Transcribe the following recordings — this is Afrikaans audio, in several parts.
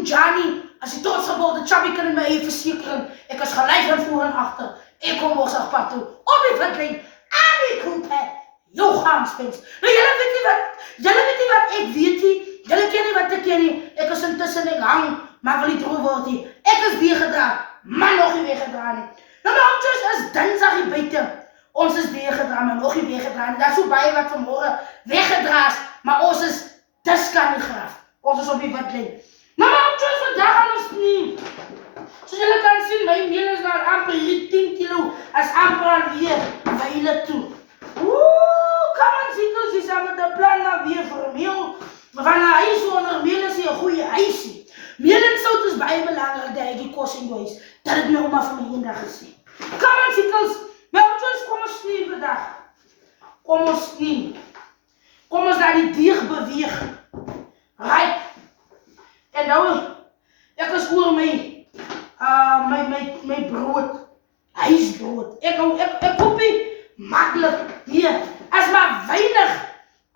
Punjani, as die trots geworden chubby kan in my eie versekering. Ek is gelyk van voor en agter. Ek kom Mossig pad toe. Op die witlyn aan die koepe. Jou gaan spens. Nou julle weet nie wat ek weet nie. Julle ken nie wat ek ken nie. Ek is intussen ek hang, maar wil nie droog word nie. Ek is weggedra, maar nog nie weggedra nie. Nou my ouders is dinsdag hier buite. Ons is weggedra, maar nog nie weggedra nie. Daar is so baie wat vanmorgen weggedra is, maar ons is diskant nie graf. Ons is op die witlyn. Nou my ouders, vandag gaan ons nie. Soos julle kan sien, my meel is daar amper hier 10 kilo, as amper alweer weile toe. Kom aan ziekels, die samen met de plan na weer vermeel. Van een huis onder meel is een goeie huisie. Meel en sout is baie belangrijk dat ek die kos in jou huis. Dat het my oma van my eendag gesê. Kom aan ziekels, my ouders, kom ons nie vandag. Kom ons nie. Kom ons daar die deeg beweeg. Right. En nou, ek is oor my brood. Huisbrood. Ek koop nie makkelijk hier. As maar weinig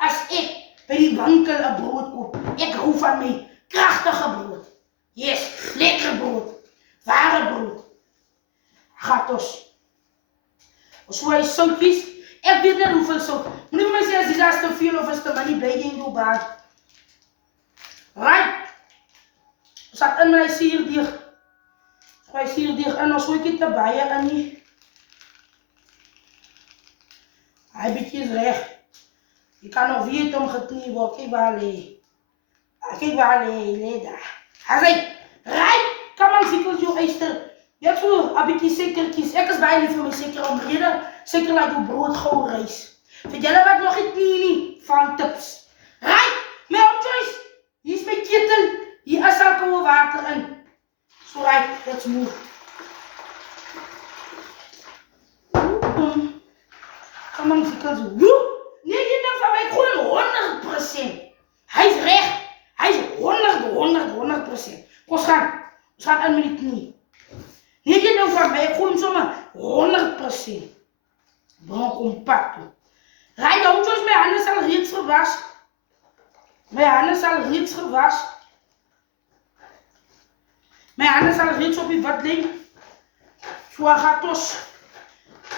as ek by die winkel 'n brood koop. Ek hou van my kragtige brood. Yes, lekker brood. Ware brood. Gatos. So hy soutjies. Ek weet net hoeveel sout. Moenie my sê as dit is te veel of is te min, bly jy in jou baan. Right. Sat in my suurdeeg. Gooi suurdeeg in, ons gooi dit te baie in nie. Hy bietjie is reg. Jy kan nog weet om geknie word. Kijk waar lê. Kijk waar lê daar. Hy sê, right, kom aan ziekels jou eister. Jy het so 'n bietjie suikertjies. Ek is baie lief vir my suiker omrede. Suiker laat jou brood gou rys. Vir julle wat nog nie van tips. Right, my ouders, hier is my ketel. Hier is al koue water in. So right, let's move. Kom aan ziekels. Nee, jy dink van my gewoon 100%. Hy is reg. Hy is 100%. Ons gaan in met die knie. Nee, jy dink van my gewoon sommer 100%. Bron kompak toe. Ry nou soos my hande sal reeds gewas. My hande sal reeds op die witlyn. So gaat ons.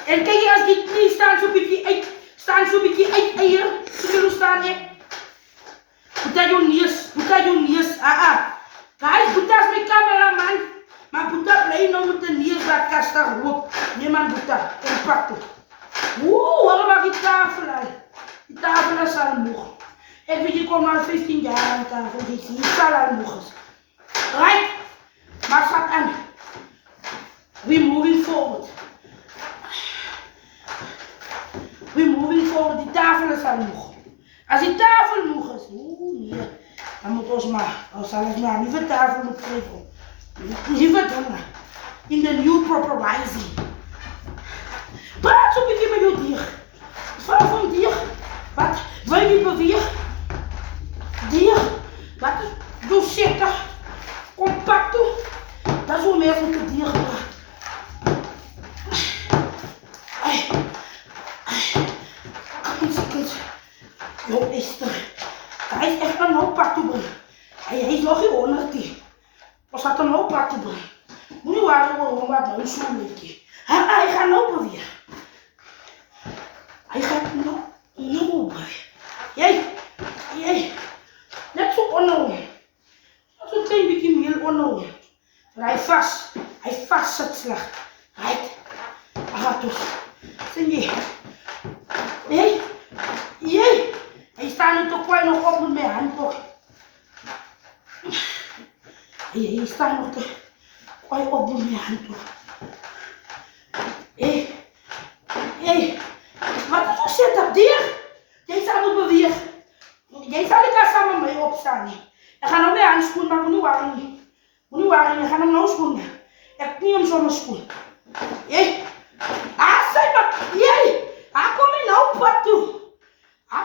En kyk jy as die knie staan so bietjie uit. Staan so bietjie uit eier. Sien hoe staan ek? Boeta jou neus. Guys, Boeta is my cameraman. Maar Boeta bly nou met 'n neus wat kastig roep. Nee man, Boeta, kom pak toe. Hoor maar die tafel al. Die tafel is al moeg. Ek weet jy kom al 15 jaar aan tafel. Die sal al moeg is. Right? Maar vat aan. We're moving forward. Die tafel is al moeg. As die tafel moeg is, nee, dan moet ons sal ons maar 'n nuwe tafel moet kry. Nuwe dinge. In the new proper rising. Praat so 'n bietjie met jou dier. Vraag van dier. Wat? Wil jy beweeg? Dier. Wat? Doe seker. Kompak toe. Dat is hoe meer van die dier praat. Jou Esther. Hy is echt een pak toe brengen. Hy is nog nie 100 nie. Ons gaat een pak toe brengen. Moet nie waar oor wat nou so netjie. Hy gaan nou beweeg. Hy gaan nou beweeg. Jy. Net so onhou. Net so klein bietjie meel onhou. Hy vas sit sleg. Hy gaat dus. Sien jy? Jy. Hy staan nu toch kwai nog op met my hand toch. Hy staan nog te kwai op met my hand toch. Wat is ons sit op dier? Jy sal moet beweeg. Jy sal nie kan saam met my opstaan nie. Ek gaan nou my handskoen, maar moenie worry nie. Ek gaan hom nou skoen. Ek nie hom sommer skoen. Jy. Sê maar. Jy. Kom my nou pad toe.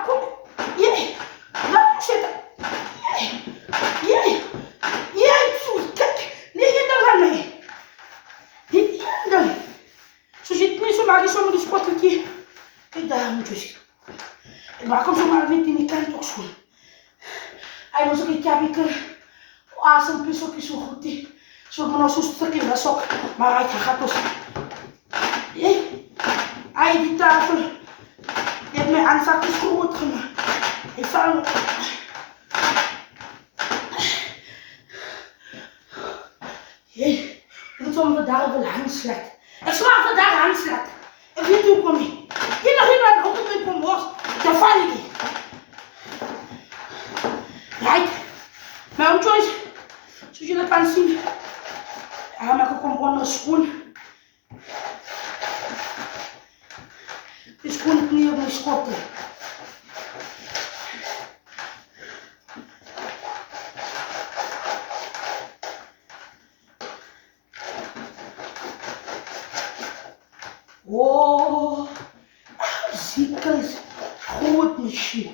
Kom. Jy. Laat sit. Jy. Kyk. Nee, jy dan aan my. Dit dan. So zit nie so maak jy sommer die spotteltjie. Kijk daar moet jy sien. Ek maak hom sommer net in die kant ook skoon. Hy moet ook die kabieker. asempjes ook niet zo goed. Zo maar nog zo'n stukje was ook. Maar hij gaat dus. Hij die tafel. Die heeft mijn aanzakjes groot gemaakt. Ik val. Ik moet zo daar wel handslag. Ik slaap vandaag handslag. Ik weet hoe kom ik. Je nog iemand ook op mijn komos. Dan val ik niet. Right? Mijn choice. Zoals jullie kan zien. Hij maakt ook gewoon een schoen. De schoen is niet op mijn schotten. Oh, ziekels, groot machine.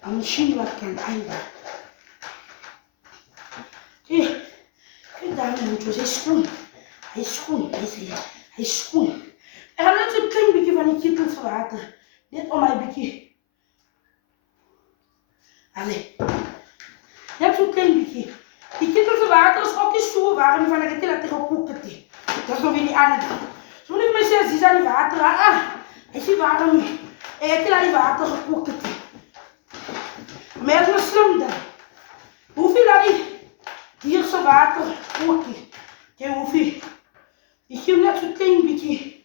Een machine wat kan eigen. Kijk daar moet je, hij is schoon. Hij is schoon, hij is schoon. En dan net zo'n klein beetje van die kittels water. Net om mijn beetje. Allee. Net zo'n klein beetje. Die kittels water is ook niet zo warm van dat je laat tegen koken. Dat is nog weer niet aan het doen. Zo moet ik me zeggen, zie aan die water. Is die warm? Ik heb aan die water gekookt. Maar het is slim dan. Hoeveel dat die hier zo water kookt? Kijk hoeveel. Ik geef net zo'n klein beetje.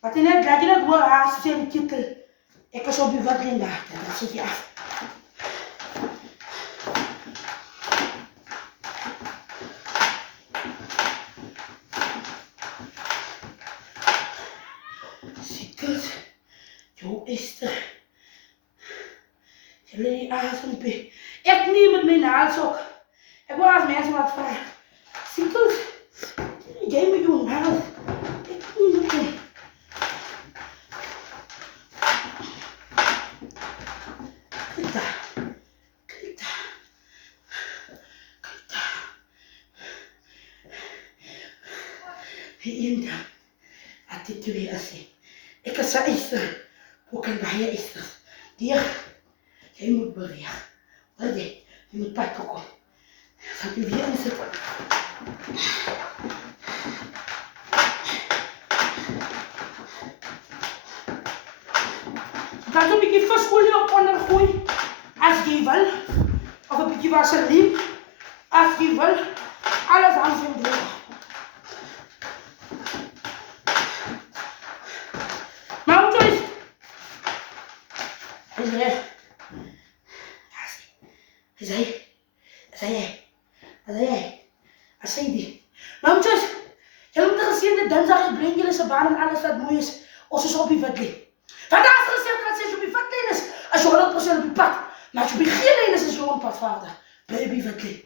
Wat je net dat je net wil haast zijn die kittel. Ik kan zo op je wat in daar. Dat zit je af. Jo, is er. Jullie asempen. Ik neem met mijn naalsok. Ik wil als mensen wat vragen. Ziekels. Jij met jouw naal. Ik neem met je. Kijk daar. Kijk daar. Kijk daar. Hier had dit twee als ik kan zeggen, is er. Hoe kan je is er? Dier, jij moet bewegen. Wat je moet pakken komen. Dat je weer in zit. Je kan zo'n beetje viskolie op onder gooien. Als je wil. Of een beetje vaseline. Als je wil. Alles aan zijn doen. Baan en alles wat mooi is, als je zo op je vet ligt. Vandaag is gezegd dat als je op je vet ligt, als je 100% op je pad. Maar als je op je geen ligt, is je 100% vader. Bij je vet ligt.